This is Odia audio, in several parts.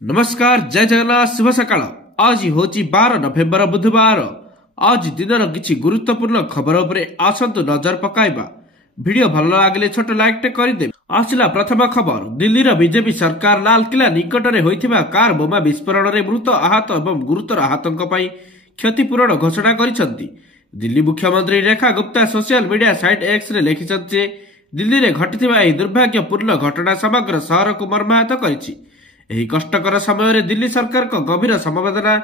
नमस्कार जय जगन्नाथ शुभ सकाळ। आज होची 12 नवेम्बर बुधवार। आज दिनर किछि गुरुत्वपूर्ण खबर उपरे आसंतु नजर पकाइबा। वीडियो भल लागले छोट लाइक टे करि दे। आसिला प्रथम खबर। दिल्लीर बीजेपी सरकार लालकिला निकटरे होइथिबा कार बोमा विस्फोरण रे मृत आहत एवं गुरुतर आहतंक पई क्षतिपूरण घोषणा करिसंती। दिल्ली मुख्यमंत्री Rekha Gupta social media site X रे लिखिसंती जे दिल्ली रे घटिथिबा एही दुर्भाग्यपूर्ण घटना समग्र शहर को मर्माहत करिछि। एही कष्टकर समय दिल्ली सरकार को गभीर समवेदना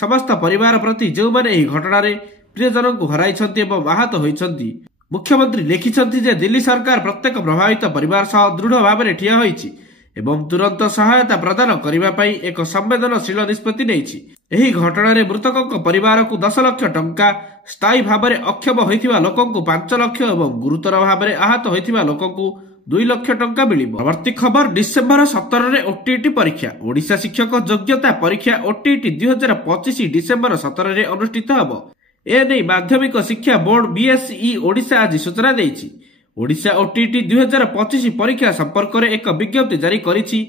समस्त परिवार प्रति जो माने एही घटना रे प्रियजन को हराइछंती एवं आहत होइछंती। मुख्यमंत्री लिखिछंती जे दिल्ली सरकार प्रत्येक प्रभावित परिवार सह दृढ़ भाव में ठिया होइछि एवं तुरंत सहायता प्रदान करबा पई एक संवेदनशील निष्पत्ति नेइछि। एही घटना रे मृतकक परिवार को 10 लाख टंका, स्थायी भाव में अक्षम होइथिबा लोकंकु 5 लाख एवं गुरुतर भाव में आहत होइथिबा लोकंकु 2 लाख टंका मिलिबो। परवर्ती खबर। डिसेम्बर 17 रे ओटीईटी परीक्षा। ओडिशा शिक्षक योग्यता परीक्षा ओटीईटी 2025 डिसेम्बर 17 रे अनुष्ठित हबो। एने माध्यमिक शिक्षा बोर्ड बीएसई ओडिशा आज सूचना देइछि। ओडिशा ओटीईटी 2025 परीक्षा संपर्क में एक विज्ञप्ति जारी करिछि।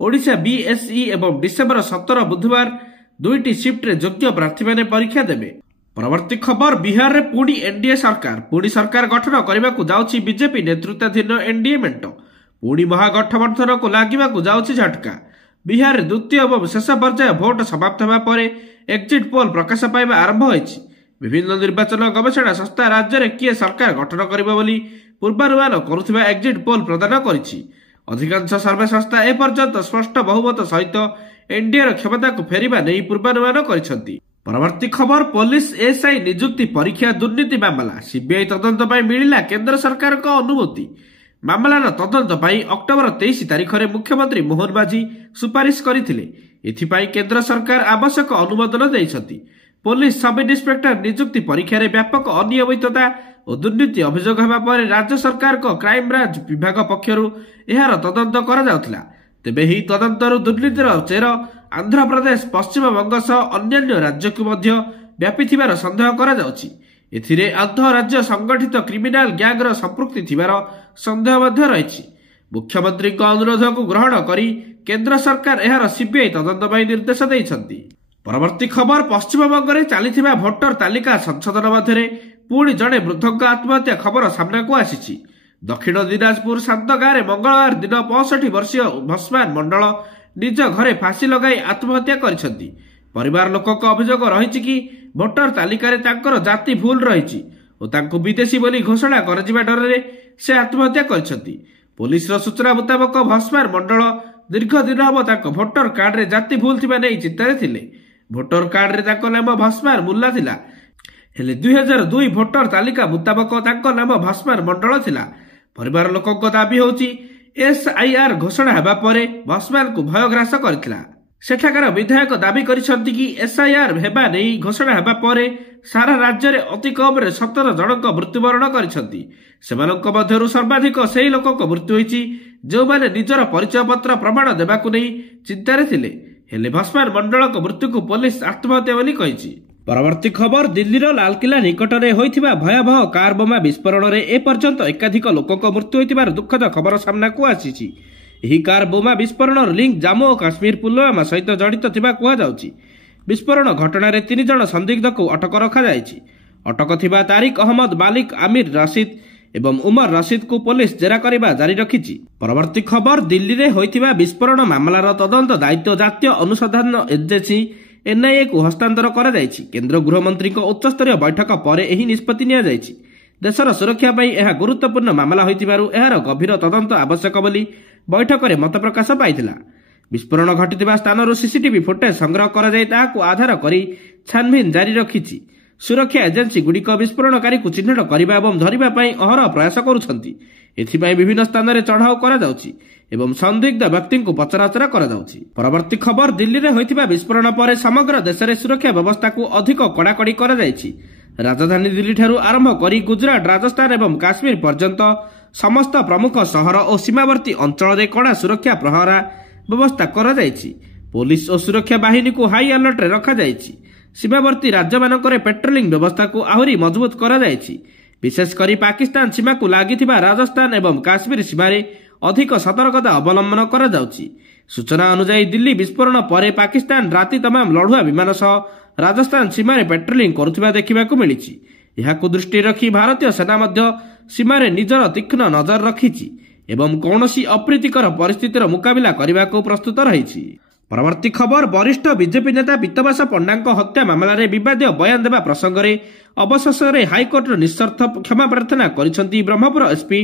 ओडिशा बीएसई एवं डिसेम्बर 17 बुधवार 2टी शिफ्ट रे योग्य प्रार्थी माने परीक्षा देबे। परवर्ती खबर। बिहार रे पुणी एनडीए सरकार। पुणी सरकार गठन करने को जाउछि बीजेपी नेतृत्वाधीन एनडीए मेंट। पुणी महागठबंधन को लागिबाकु जाउछि झटका। बिहार रे द्वितीय एवं शेष पर्याय भोट समाप्त होगा पर एक्जिट पोल प्रकाश पाइबा आरंभ होइछि। विभिन्न निर्वाचन गवेषणा संस्था राज्य में किए सरकार गठन करिबो बोली पूर्वानुमान करुथिबा एक्जिट पोल प्रदान करिछि। अधिकांश सर्वे संस्था ए पर्यंत स्पष्ट बहुमत सहित एनडीए क्षमता को फेरिबा नै पूर्वानुमान करिसंती। परवर्ती खबर। पुलिस एसआई नियुक्ति परीक्षा दुर्नीति मामला। सीबीआई तदंत पई मिलिला केंद्र सरकार को अनुमति। मामलार तदंत पई अक्टोबर 23 तारिख रे मुख्यमंत्री मोहन माझी सुपारिश करथिले। एथिपाई केंद्र सरकार आवश्यक अनुमोदन दैछंती। पुलिस सब इन्स्पेक्टर नियुक्ति परीक्षा रे व्यापक अनियमितता और दुर्नीति अभियोग हेबा पर राज्य सरकार को क्राइम ब्रांच विभाग पक्षरु एहार तदंत करा जाउथला। तेबे ही तदंतरु दुर्नीतिर चेर आंध्र प्रदेश, पश्चिम बंग सह अन्य राज्य को मध्य व्यापीथिबार संदेह करा जाउछि। एथिरे आंध्र राज्य संगठित क्रिमिनाल गैंगर संपृक्ति थिबार संदेह मध्य रहिछि। मुख्यमंत्री को अनुरोध को ग्रहण करी केंद्र सरकार एहार सीबीआई तदंत पई निर्देश दैछंती। परवर्ती खबर। पश्चिम बंग रे चालिथिबा भोटर तालिका संशोधन मध्यरे पुणी जड़े वृद्धक आत्महत्या खबर सामना को आसीछि। दक्षिण दिनाजपुर शांत गाँव मंगलवार दिन 65 वर्षीय भस्मान मंडल निज घरे फांसी लगाई आत्महत्या करिसंती। परिवार लोकक अभियोग रहिछि कि भोटर तालिका रे तांकर जाति भूल रहिछि और तांको विदेशी बोली घोषणा करजिबा डर रे से आत्महत्या करिसंती। पुलिस रो सूचना मुताबक भस्मान मंडल दीर्घ दिन हबो तांको भोटर कार्ड रे जाति भूल थिबा नै चिंतारे थिले। भोटर कार्ड रे तांको नाम भस्मान मुल्ला थिला, हेले 2002 भोटर तालिका मुताबक तांको नाम भस्मान मंडल थिला। परिवार लोकक दाबी होउछि एसआईआर घोषणा हेबा परे भस्मान को भय ग्रास करथिला। सेठाकार विधायक दाबी करिसंती कि एसआईआर हेबा नै घोषणा हेबा परे सारा राज्य रे अति कम रे 17 जनक मृत्युवरण करिसंती। सेमानक मध्यरु सर्वाधिक सेही लोकक मृत्यु होइछि जो माने निजर परिचय पत्र प्रमाण देबाकु नै चिंतारे थिले, हेले भस्मान मंडलक मृत्यु को पुलिस आत्महत्या बोली कहिछि। परवर्ती खबर। दिल्लीर लालकिला निकटरे होइथिबा भयावह कार बोमा विस्फोरण रे ए पर्यंत एकाधिक लोकक मृत्यु होइथिबार दुखद खबर सामना को आसीछि। एही कार बोमा विस्फोरण लिंक जम्मू और काश्मीर पुलवामा सहित जड़ित थिबा कुहा जाउछि। विस्फोरण घटना रे 3 जण संदिग्ध को अटक रखा जाइछि। अटक थिबा तारिक अहमद, मालिक आमिर रशीद एवं उमर रशीद को पुलिस जेरा करबा जारी रखिछि। परवर्ती खबर। दिल्ली रे होइथिबा विस्फोरण मामलार तदंत दायित्व जातीय अनुसंधान एजेंसी एनआईए को हस्तांतर करा जाइछि। केंद्र गृहमंत्री को उच्चस्तरीय बैठक पर एही निष्पत्ति निया जाइछि। देशर सुरक्षा पई एहा गुरुत्वपूर्ण मामला होइतिबारु एहार गभीर तदंत आवश्यक बोली बैठक रे मत प्रकाश पाइथिला। विस्फोरण घटिथिबा स्थानरु सीसीटीवी फुटेज संग्रह करा जाय ताहाकु आधार करी छानबीन जारी रखिछि। सुरक्षा एजेंसी गुड़िक विस्फोरणकारी को चिन्हट करबा एवं धरिबा पई अहर प्रयास करुछंती। एथिपाई विभिन्न स्थान रे चढ़ाऊ करा जाउछि एवं संदिग्ध व्यक्ति को पचराउचरा करा जाउछि। परवर्ती खबर। दिल्ली रे होइथिबा विस्फोरण पर समग्र देश रे सुरक्षा व्यवस्था को अधिक कड़ाकड़ी करा जाइछि। राजधानी दिल्ली ठारू आरंभ करी गुजरात, राजस्थान एवं काश्मीर पर्यंत समस्त प्रमुख सहर और सीमावर्ती अंचल रे कड़ा सुरक्षा प्रहरा व्यवस्था करा जाइछि। पुलिस और सुरक्षा बाहिनी को हाई अलर्ट रे रखा जाइछि। सीमावर्ती राज्य मानकरे पेट्रोलिंग व्यवस्था को आहुरी मजबूत करा जाइछि। विशेषकर पाकिस्तान सीमा को लागिथिबा राजस्थान एवं काश्मीर सीमा रे ଅଧିକ ସତର୍କତା ଅବଲମ୍ବନ କରାଯାଉଛି। ସୂଚନା ଅନୁଯାୟୀ ଦିଲ୍ଲୀ ବିସ୍ଫୋରଣ ପରେ ପାକିସ୍ତାନ ରାତି ତମାମ ଲଢୁଆ ବିମାନ ସହ ରାଜସ୍ଥାନ ସୀମାରେ ପାଟ୍ରୋଲିଂ କରୁଥିବା ଦେଖିବାକୁ ମିଳିଛି। ଏହାକୁ ଦୃଷ୍ଟିରେ ରଖି ଭାରତୀୟ ସେନା ମଧ୍ୟ ସୀମାରେ ନିଜର ତୀକ୍ଷ୍ଣ ନଜର ରଖିଛି ଏବଂ କୌଣସି ଅପ୍ରୀତିକର ପରିସ୍ଥିତିର ମୁକାବିଲା କରିବାକୁ ପ୍ରସ୍ତୁତ ରହିଛି। ପରବର୍ତ୍ତୀ ଖବର, ବରିଷ୍ଠ ବିଜେପି ନେତା ପୀତବାସ ପଣ୍ଡାଙ୍କ ହତ୍ୟା ମାମଲାରେ ବିବାଦୀୟ ବୟାନ ଦେବା ପ୍ରସଙ୍ଗରେ ଅବଶେଷରେ ହାଇକୋର୍ଟର ନିଃସର୍ତ୍ତ କ୍ଷମା ପ୍ରାର୍ଥନା କରିଛନ୍ତି ବ୍ରହ୍ମପୁର ଏସ୍ପି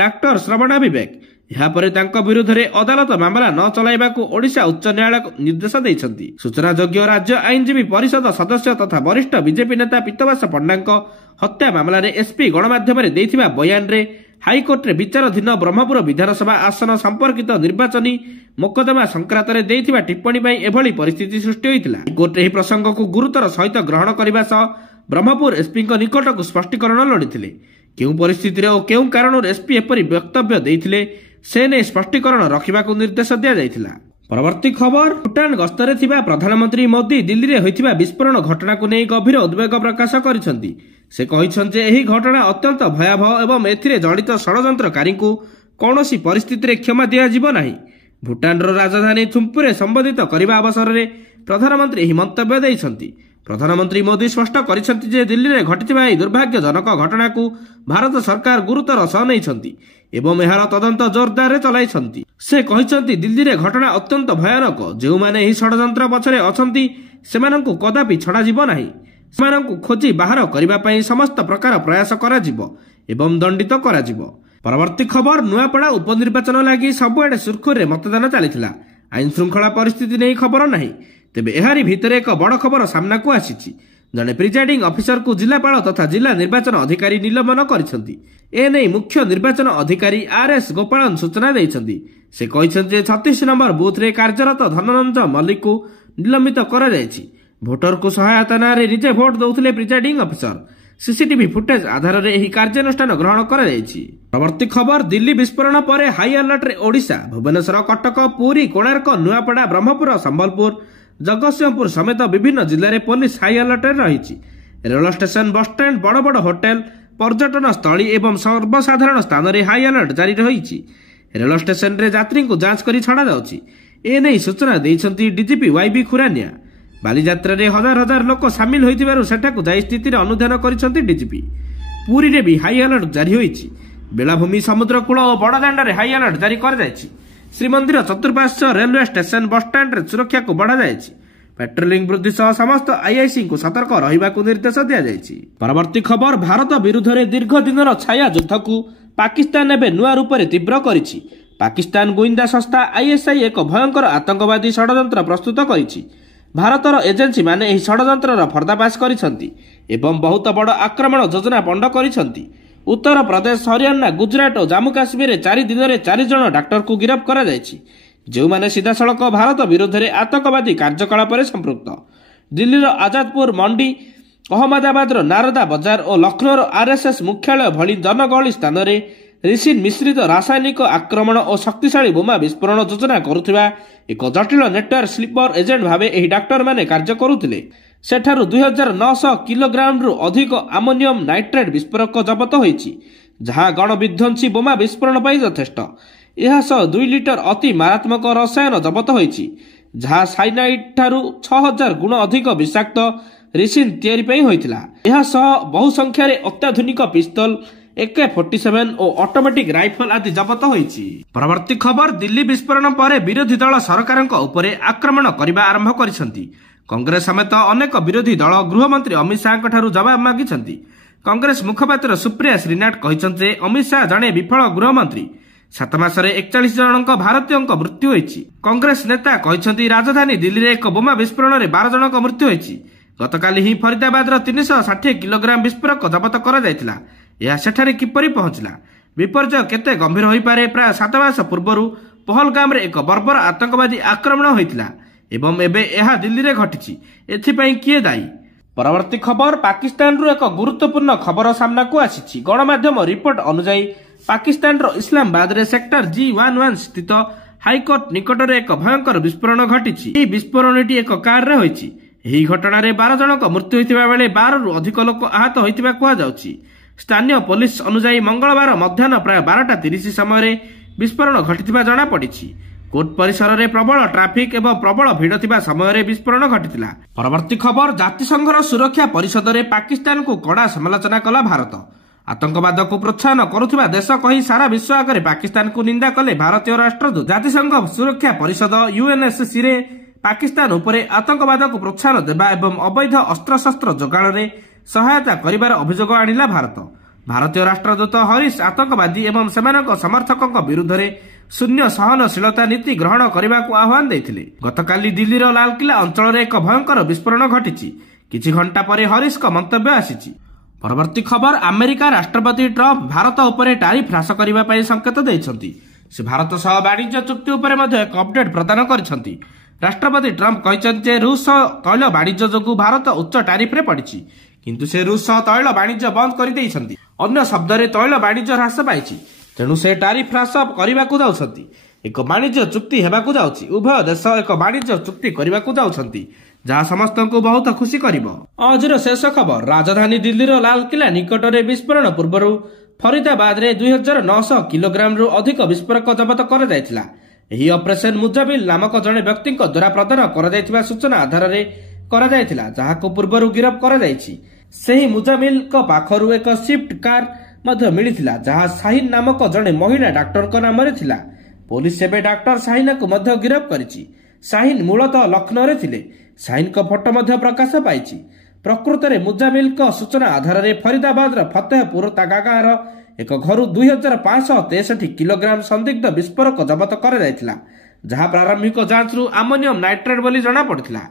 ଡାକ୍ତର ଶ୍ରବଣା ବିବେକ। ଏହାପରେ ତାଙ୍କ ବିରୁଦ୍ଧରେ ଅଦାଲତ ମାମଲା ନ ଚଳାଇବାକୁ ଓଡ଼ିଶା ଉଚ୍ଚ ନ୍ୟାୟାଳୟ ନିର୍ଦ୍ଦେଶ ଦେଇଛନ୍ତି। ସୂଚନାଯୋଗ୍ୟ, ରାଜ୍ୟ ଆଇନଜୀବୀ ପରିଷଦ ସଦସ୍ୟ ତଥା ବରିଷ୍ଠ ବିଜେପି ନେତା ପୀତବାସ ପଣ୍ଡାଙ୍କ ହତ୍ୟା ମାମଲାରେ ଏସ୍ପି ଗଣମାଧ୍ୟମରେ ଦେଇଥିବା ବୟାନରେ ହାଇକୋର୍ଟରେ ବିଚାରାଧୀନ ବ୍ରହ୍ମପୁର ବିଧାନସଭା ଆସନ ସମ୍ପର୍କିତ ନିର୍ବାଚନୀ ମୋକଦ୍ଦମା ସଂକ୍ରାନ୍ତରେ ଦେଇଥିବା ଟିପ୍ପଣୀ ପାଇଁ ଏଭଳି ପରିସ୍ଥିତି ସୃଷ୍ଟି ହୋଇଥିଲା। ହାଇକୋର୍ଟ ଏହି ପ୍ରସଙ୍ଗକୁ ଗୁରୁତର ସହିତ ଗ୍ରହଣ କରିବା ସହ ବ୍ରହ୍ମପୁର ଏସ୍ପିଙ୍କ ନିକଟକୁ ସ୍ପଷ୍ଟୀକରଣ ଲୋଡ଼ିଥିଲେ। କେଉଁ ପରିସ୍ଥିତିରେ ଓ କେଉଁ କାରଣରୁ ଏସ୍ପି ଏପରି ବକ୍ତବ୍ୟ ଦେଇଥିଲେ ସେ ନେଇ ସ୍ପଷ୍ଟୀକରଣ ରଖିବାକୁ ନିର୍ଦ୍ଦେଶ ଦିଆଯାଇଥିଲା। ପରବର୍ତ୍ତୀ ଖବର, ଭୁଟାନ ଗସ୍ତରେ ଥିବା ପ୍ରଧାନମନ୍ତ୍ରୀ ମୋଦି ଦିଲ୍ଲୀରେ ହୋଇଥିବା ବିସ୍ଫୋରଣ ଘଟଣାକୁ ନେଇ ଗଭୀର ଉଦ୍ବେଗ ପ୍ରକାଶ କରିଛନ୍ତି। ସେ କହିଛନ୍ତି ଯେ ଏହି ଘଟଣା ଅତ୍ୟନ୍ତ ଭୟାବହ ଏବଂ ଏଥିରେ ଜଡ଼ିତ ଷଡ଼ଯନ୍ତ୍ରକାରୀଙ୍କୁ କୌଣସି ପରିସ୍ଥିତିରେ କ୍ଷମା ଦିଆଯିବ ନାହିଁ। ଭୁଟାନର ରାଜଧାନୀ ଥିମ୍ପୁରେ ସମ୍ବୋଧିତ କରିବା ଅବସରରେ ପ୍ରଧାନମନ୍ତ୍ରୀ ଏହି ମନ୍ତବ୍ୟ ଦେଇଛନ୍ତି। ପ୍ରଧାନମନ୍ତ୍ରୀ ମୋଦି ସ୍ପଷ୍ଟ କରିଛନ୍ତି ଯେ ଦିଲ୍ଲୀରେ ଘଟିଥିବା ଏହି ଦୁର୍ଭାଗ୍ୟଜନକ ଘଟଣାକୁ ଭାରତ ସରକାର ଗୁରୁତର ସହ ନେଇଛନ୍ତି ଏବଂ ଏହାର ତଦନ୍ତ ଜୋରଦାରରେ ଚଳାଇଛନ୍ତି। ସେ କହିଛନ୍ତି ଦିଲ୍ଲୀରେ ଘଟଣା ଅତ୍ୟନ୍ତ ଭୟାନକ। ଯେଉଁମାନେ ଏହି ଷଡ଼ଯନ୍ତ୍ର ପଛରେ ଅଛନ୍ତି ସେମାନଙ୍କୁ କଦାପି ଛଡ଼ାଯିବ ନାହିଁ। ସେମାନଙ୍କୁ ଖୋଜି ବାହାର କରିବା ପାଇଁ ସମସ୍ତ ପ୍ରକାର ପ୍ରୟାସ କରାଯିବ ଏବଂ ଦଣ୍ଡିତ କରାଯିବ। ପରବର୍ତ୍ତୀ ଖବର, ନୂଆପଡ଼ା ଉପନିର୍ବାଚନ ଲାଗି ସବୁଆଡ଼େ ସୁରୁଖୁରୁରେ ମତଦାନ ଚାଲିଥିଲା। ଆଇନ ଶୃଙ୍ଖଳା ପରିସ୍ଥିତି ନେଇ ଖବର ନାହିଁ। ତେବେ ଏହାରି ଭିତରେ ଏକ ବଡ଼ ଖବର ସାମ୍ନାକୁ ଆସିଛି। ଜଣେ ପ୍ରିଜାଇଡିଂ ଅଫିସରକୁ ଜିଲ୍ଲାପାଳ ତଥା ଜିଲ୍ଲା ନିର୍ବାଚନ ଅଧିକାରୀ ନିଲମ୍ବନ କରିଛନ୍ତି। ଏନେଇ ମୁଖ୍ୟ ନିର୍ବାଚନ ଅଧିକାରୀ ଆର୍ଏସ୍ ଗୋପାଳନ ସୂଚନା ଦେଇଛନ୍ତି। ସେ କହିଛନ୍ତି ଯେ 36 ନମ୍ବର ବୁଥରେ କାର୍ଯ୍ୟରତ ଧନଞ୍ଜୟ ମଲ୍ଲିକଙ୍କୁ ନିଲମ୍ବିତ କରାଯାଇଛି। ଭୋଟରଙ୍କୁ ସହାୟତା ନାଁରେ ନିଜେ ଭୋଟ ଦେଉଥିଲେ ପ୍ରିଜାଇଡିଂ ଅଫିସର। ସିସିଟିଭି ଫୁଟେଜ ଆଧାରରେ ଏହି କାର୍ଯ୍ୟାନୁଷ୍ଠାନ ଗ୍ରହଣ କରାଯାଇଛି। ପରବର୍ତ୍ତୀ ଖବର, ଦିଲ୍ଲୀ ବିସ୍ଫୋରଣ ପରେ ହାଇ ଆଲର୍ଟରେ ଓଡ଼ିଶା। ଭୁବନେଶ୍ୱର, କଟକ, ପୁରୀ, କୋଣାର୍କ, ନୂଆପଡ଼ା, ବ୍ରହ୍ମପୁର, ସମ୍ବଲପୁର, ଜଗତସିଂହପୁର ସମେତ ବିଭିନ୍ନ ଜିଲ୍ଲାରେ ପୋଲିସ ହାଇ ଆଲର୍ଟରେ ରହିଛି। ରେଳ ଷ୍ଟେସନ, ବସ୍ଷ୍ଟାଣ୍ଡ, ବଡ଼ ବଡ଼ ହୋଟେଲ, ପର୍ଯ୍ୟଟନ ସ୍ଥଳୀ ଏବଂ ସର୍ବସାଧାରଣ ସ୍ଥାନରେ ହାଇ ଆଲର୍ଟ ଜାରି ରହିଛି। ରେଳ ଷ୍ଟେସନରେ ଯାତ୍ରୀଙ୍କୁ ଯାଞ୍ଚ କରି ଛଡ଼ାଯାଉଛି। ଏନେଇ ସୂଚନା ଦେଇଛନ୍ତି ଡିଜିପି ୱାଇବି ଖୁରାନିଆ। ବାଲିଯାତ୍ରାରେ ହଜାର ହଜାର ଲୋକ ସାମିଲ ହୋଇଥିବାରୁ ସେଠାକୁ ଯାଇ ସ୍ଥିତିର ଅନୁଧ୍ୟାନ କରିଛନ୍ତି ଡିଜିପି। ପୁରୀରେ ବି ହାଇ ଆଲର୍ଟ ଜାରି ହୋଇଛି। ବେଳାଭୂମି, ସମୁଦ୍ରକୂଳ ଓ ବଡ଼ଦାଣ୍ଡରେ ହାଇ ଆଲର୍ଟ ଜାରି କରାଯାଇଛି। ଶ୍ରୀମନ୍ଦିର ଚତୁଃପାର୍ଶ୍ୱ, ରେଲୱେ ଷ୍ଟେସନ, ବସ୍ଷ୍ଟାଣ୍ଡରେ ସୁରକ୍ଷାକୁ ବଢ଼ାଯାଇଛି। ପାଟ୍ରୋଲିଂ ବୃଦ୍ଧି ସହ ସମସ୍ତ ଆଇଆଇସିଙ୍କୁ ସତର୍କ ରହିବାକୁ ନିର୍ଦ୍ଦେଶ ଦିଆଯାଇଛି। ପରବର୍ତ୍ତୀ ଖବର, ଭାରତ ବିରୁଦ୍ଧରେ ଦୀର୍ଘ ଦିନର ଛାୟା ଯୁଦ୍ଧକୁ ପାକିସ୍ତାନ ଏବେ ନୂଆ ରୂପରେ ତୀବ୍ର କରିଛି। ପାକିସ୍ତାନ ଗୁଇନ୍ଦା ସଂସ୍ଥା ଆଇଏସ୍ଆଇ ଏକ ଭୟଙ୍କର ଆତଙ୍କବାଦୀ ଷଡ଼ଯନ୍ତ୍ର ପ୍ରସ୍ତୁତ କରିଛି। ଭାରତର ଏଜେନ୍ସିମାନେ ଏହି ଷଡ଼ଯନ୍ତ୍ରର ପର୍ଦ୍ଦାଫାଶ କରିଛନ୍ତି ଏବଂ ବହୁତ ବଡ଼ ଆକ୍ରମଣ ଯୋଜନା ପଣ୍ଡ କରିଛନ୍ତି। ଉତ୍ତରପ୍ରଦେଶ, ହରିୟାଣା, ଗୁଜରାଟ ଓ ଜାମ୍ମୁ କାଶ୍ମୀରରେ 4 ଦିନରେ 4 ଜଣ ଡାକ୍ତରଙ୍କୁ ଗିରଫ କରାଯାଇଛି, ଯେଉଁମାନେ ସିଧାସଳଖ ଭାରତ ବିରୋଧରେ ଆତଙ୍କବାଦୀ କାର୍ଯ୍ୟକଳାପରେ ସମ୍ପୃକ୍ତ। ଦିଲ୍ଲୀର ଆଜାଦପୁର ମଣ୍ଡି, ଅହମ୍ମଦାବାଦର ନାରଦା ବଜାର ଓ ଲକ୍ଷ୍ନୌର ଆର୍ଏସ୍ଏସ୍ ମୁଖ୍ୟାଳୟ ଭଳି ଜନଗହଳି ସ୍ଥାନରେ ରିସିନ୍ ମିଶ୍ରିତ ରାସାୟନିକ ଆକ୍ରମଣ ଓ ଶକ୍ତିଶାଳୀ ବୋମା ବିସ୍ଫୋରଣ ଯୋଜନା କରୁଥିବା ଏକ ଜଟିଳ ନେଟୱାର୍କ ସ୍ଲିପର ଏଜେଣ୍ଟ ଭାବେ ଏହି ଡାକ୍ତରମାନେ କାର୍ଯ୍ୟ କରୁଥିଲେ। ସେଠାରୁ 2900 କିଲୋଗ୍ରାମରୁ ଅଧିକ ଆମୋନିୟମ ନାଇଟ୍ରେଟ୍ ବିସ୍ଫୋରକ ଜବତ ହୋଇଛି, ଯାହା ଗଣବିଧ୍ୱଂସୀ ବୋମା ବିସ୍ଫୋରଣ ପାଇଁ ଯଥେଷ୍ଟ। ଏହା ସହ 2 ଲିଟର ଅତି ମାରାତ୍ମକ ରସାୟନ ଜବତ ହୋଇଛି, ଯାହା ସାଇନାଇଡ୍ ଠାରୁ 6000 ଗୁଣ ଅଧିକ ବିଷାକ୍ତ ରିସିନ୍ ତିଆରି ପାଇଁ ହୋଇଥିଲା। ଏହା ସହ ବହୁ ସଂଖ୍ୟାରେ ଅତ୍ୟାଧୁନିକ ପିସ୍ତଲ, AK-47 ଓ ଅଟୋମେଟିକ୍ ରାଇଫଲ ଆଦି ଜବତ ହୋଇଛି। ପରବର୍ତ୍ତୀ ଖବର, ଦିଲ୍ଲୀ ବିସ୍ଫୋରଣ ପରେ ବିରୋଧୀ ଦଳ ସରକାରଙ୍କ ଉପରେ ଆକ୍ରମଣ କରିବା ଆରମ୍ଭ କରିଛନ୍ତି। କଂଗ୍ରେସ ସମେତ ଅନେକ ବିରୋଧୀ ଦଳ ଗୃହମନ୍ତ୍ରୀ ଅମିତ ଶାହାଙ୍କ ଠାରୁ ଜବାବ ମାଗିଛନ୍ତି। କଂଗ୍ରେସ ମୁଖପାତ୍ର ସୁପ୍ରିୟା ଶ୍ରୀନାଥ କହିଛନ୍ତି ଯେ ଅମିତ ଶାହା ଜଣେ ବିଫଳ ଗୃହମନ୍ତ୍ରୀ। 7 ମାସରେ 41 ଜଣଙ୍କ ଭାରତୀୟଙ୍କ ମୃତ୍ୟୁ ହୋଇଛି। କଂଗ୍ରେସ ନେତା କହିଛନ୍ତି ରାଜଧାନୀ ଦିଲ୍ଲୀରେ ଏକ ବୋମା ବିସ୍ଫୋରଣରେ 12 ଜଣଙ୍କ ମୃତ୍ୟୁ ହୋଇଛି। ଗତକାଲି ହିଁ ଫରିଦାବାଦର 360 କିଲୋଗ୍ରାମ ବିସ୍ଫୋରକ ଜବତ କରାଯାଇଥିଲା। ଏହା ସେଠାରେ କିପରି ପହଞ୍ଚିଲା? ବିପର୍ଯ୍ୟୟ କେତେ ଗମ୍ଭୀର ହୋଇପାରେ? ପ୍ରାୟ 7 ମାସ ପୂର୍ବରୁ ପହଲଗାମରେ ଏକ ବର୍ବର ଆତଙ୍କବାଦୀ ଆକ୍ରମଣ ହୋଇଥିଲା ଏବଂ ଏବେ ଏହା ଦିଲ୍ଲୀରେ ଘଟିଛି। ଏଥିପାଇଁ କିଏ ଦାୟୀ? ପରବର୍ତ୍ତୀ ଖବର, ପାକିସ୍ତାନରୁ ଏକ ଗୁରୁତ୍ୱପୂର୍ଣ୍ଣ ଖବର ସାମ୍ନାକୁ ଆସିଛି। ଗଣମାଧ୍ୟମ ରିପୋର୍ଟ ଅନୁଯାୟୀ ପାକିସ୍ତାନର ଇସଲାମାବାଦରେ ସେକ୍ଟର G11 ସ୍ଥିତ ହାଇକୋର୍ଟ ନିକଟରେ ଏକ ଭୟଙ୍କର ବିସ୍ଫୋରଣ ଘଟିଛି। ଏହି ବିସ୍ଫୋରଣଟି ଏକ କାରରେ ହୋଇଛି। ଏହି ଘଟଣାରେ 12 ଜଣଙ୍କ ମୃତ୍ୟୁ ହୋଇଥିବା ବେଳେ 12ରୁ ଅଧିକ ଲୋକ ଆହତ ହୋଇଥିବା କୁହାଯାଉଛି। ସ୍ଥାନୀୟ ପୋଲିସ ଅନୁଯାୟୀ ମଙ୍ଗଳବାର ମଧ୍ୟାହ୍ନ ପ୍ରାୟ 12:30 ସମୟରେ ବିସ୍ଫୋରଣ ଘଟିଥିବା ଜଣାପଡ଼ିଛି। କୋର୍ଟ ପରିସରରେ ପ୍ରବଳ ଟ୍ରାଫିକ୍ ଏବଂ ପ୍ରବଳ ଭିଡ଼ ଥିବା ସମୟରେ ବିସ୍ଫୋରଣ ଘଟିଥିଲା। ପରବର୍ତ୍ତୀ ଖବର, ଜାତିସଂଘର ସୁରକ୍ଷା ପରିଷଦରେ ପାକିସ୍ତାନକୁ କଡ଼ା ସମାଲୋଚନା କଲା ଭାରତ। ଆତଙ୍କବାଦକୁ ପ୍ରୋତ୍ସାହନ କରୁଥିବା ଦେଶ କହି ସାରା ବିଶ୍ୱ ଆଗରେ ପାକିସ୍ତାନକୁ ନିନ୍ଦା କଲେ ଭାରତୀୟ ରାଷ୍ଟ୍ରଦୂତ। ଜାତିସଂଘ ସୁରକ୍ଷା ପରିଷଦ UNSCରେ ପାକିସ୍ତାନ ଉପରେ ଆତଙ୍କବାଦକୁ ପ୍ରୋତ୍ସାହନ ଦେବା ଏବଂ ଅବୈଧ ଅସ୍ତ୍ରଶସ୍ତ୍ର ଯୋଗାଣରେ ସହାୟତା କରିବାର ଅଭିଯୋଗ ଆଣିଲା ଭାରତ। ଭାରତୀୟ ରାଷ୍ଟ୍ରଦୂତ ହରିଶ ଆତଙ୍କବାଦୀ ଏବଂ ସେମାନଙ୍କ ସମର୍ଥକଙ୍କ ବିରୁଦ୍ଧରେ ଶୂନ୍ୟ ସହନଶୀଳତା ନୀତି ଗ୍ରହଣ କରିବାକୁ ଆହ୍ୱାନ ଦେଇଥିଲେ। ଗତକାଲି ଦିଲ୍ଲୀର ଲାଲକିଲ୍ଲା ଅଞ୍ଚଳରେ ଏକ ଭୟଙ୍କର ବିସ୍ଫୋରଣ ଘଟିଛି। କିଛି ଘଣ୍ଟା ପରେ ହରିଶଙ୍କ ମନ୍ତବ୍ୟ ଆସିଛି। ପରବର୍ତ୍ତୀ ଖବର, ଆମେରିକା ରାଷ୍ଟ୍ରପତି ଟ୍ରମ୍ପ ଭାରତ ଉପରେ ଟାରିଫ ହ୍ରାସ କରିବା ପାଇଁ ସଂକେତ ଦେଇଛନ୍ତି। ସେ ଭାରତ ସହ ବାଣିଜ୍ୟ ଚୁକ୍ତି ଉପରେ ମଧ୍ୟ ଏକ ଅପଡେଟ୍ ପ୍ରଦାନ କରିଛନ୍ତି। ରାଷ୍ଟ୍ରପତି ଟ୍ରମ୍ପ କହିଛନ୍ତି ଯେ ରୁଷ ସହ ତୈଳ ବାଣିଜ୍ୟ ଯୋଗୁଁ ଭାରତ ଉଚ୍ଚ ଟାରିଫରେ ପଡ଼ିଛି, କିନ୍ତୁ ସେ ରୁଷ ସହ ତୈଳ ବାଣିଜ୍ୟ ବନ୍ଦ କରିଦେଇଛନ୍ତି। ଅନ୍ୟ ଶବ୍ଦରେ ତୈଳ ବାଣିଜ୍ୟ ହ୍ରାସ ପାଇଛି, ତେଣୁ ସେ ଟାରିଫ ହ୍ରାସ କରିବାକୁ ଯାଉଛନ୍ତି। ଏକ ବାଣିଜ୍ୟ ଚୁକ୍ତି ହେବାକୁ ଯାଉଛି। ଉଭୟ ଦେଶ ଏକ ବାଣିଜ୍ୟ ଚୁକ୍ତି କରିବାକୁ ଯାଉଛନ୍ତି, ଯାହା ସମସ୍ତଙ୍କୁ ବହୁତ ଖୁସି କରିବ। ଆଜିର ଶେଷ ଖବର, ରାଜଧାନୀ ଦିଲ୍ଲୀର ଲାଲକିଲ୍ଲା ନିକଟରେ ବିସ୍ଫୋରଣ ପୂର୍ବରୁ ଫରିଦାବାଦରେ 2900 କିଲୋଗ୍ରାମରୁ ଅଧିକ ବିସ୍ଫୋରକ ଜବତ କରାଯାଇଥିଲା। ଏହି ଅପରେସନ ମୁଜାବିଲ ନାମକ ଜଣେ ବ୍ୟକ୍ତିଙ୍କ ଦ୍ୱାରା ପ୍ରଦାନ କରାଯାଇଥିବା ସୂଚନା ଆଧାରରେ କରାଯାଇଥିଲା, ଯାହାକୁ ପୂର୍ବରୁ ଗିରଫ କରାଯାଇଛି। ସେହି ମୁଜାମିଲଙ୍କ ପାଖରୁ ଏକ ସ୍ୱିଫ୍ଟ କାର ମଧ୍ୟ ମିଳିଥିଲା, ଯାହା ଶାହିନ ନାମକ ଜଣେ ମହିଳା ଡାକ୍ତରଙ୍କ ନାମରେ ଥିଲା। ପୋଲିସ ଏବେ ଡାକ୍ତର ଶାହିନାକୁ ମଧ୍ୟ ଗିରଫ କରିଛି। ଶାହିନ ମୂଳତଃ ଲକ୍ଷ୍ନୌରେ ଥିଲେ। ଶାହିନଙ୍କ ଫଟୋ ମଧ୍ୟ ପ୍ରକାଶ ପାଇଛି। ପ୍ରକୃତରେ ମୁଜାମିଲଙ୍କ ସୂଚନା ଆଧାରରେ ଫରିଦାବାଦର ଫତେହପୁର ତାଗା ଗାଁର ଏକ ଘରୁ 2563 କିଲୋଗ୍ରାମ ସନ୍ଦିଗ୍ଧ ବିସ୍ଫୋରକ ଜବତ କରାଯାଇଥିଲା, ଯାହା ପ୍ରାରମ୍ଭିକ ଯାଞ୍ଚରୁ ଆମୋନିୟମ ନାଇଟ୍ରେଟ୍ ବୋଲି ଜଣାପଡ଼ିଥିଲା।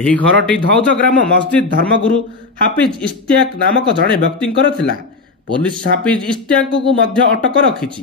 ଏହି ଘରଟି ଧୌଜ ଗ୍ରାମ ମସଜିଦ ଧର୍ମଗୁରୁ ହାଫିଜ ଇସ୍ତିଆକ ନାମକ ଜଣେ ବ୍ୟକ୍ତିଙ୍କର ଥିଲା। ପୋଲିସ ହାଫିଜ ଇସ୍ତିଆକଙ୍କୁ ମଧ୍ୟ ଅଟକ ରଖିଛି।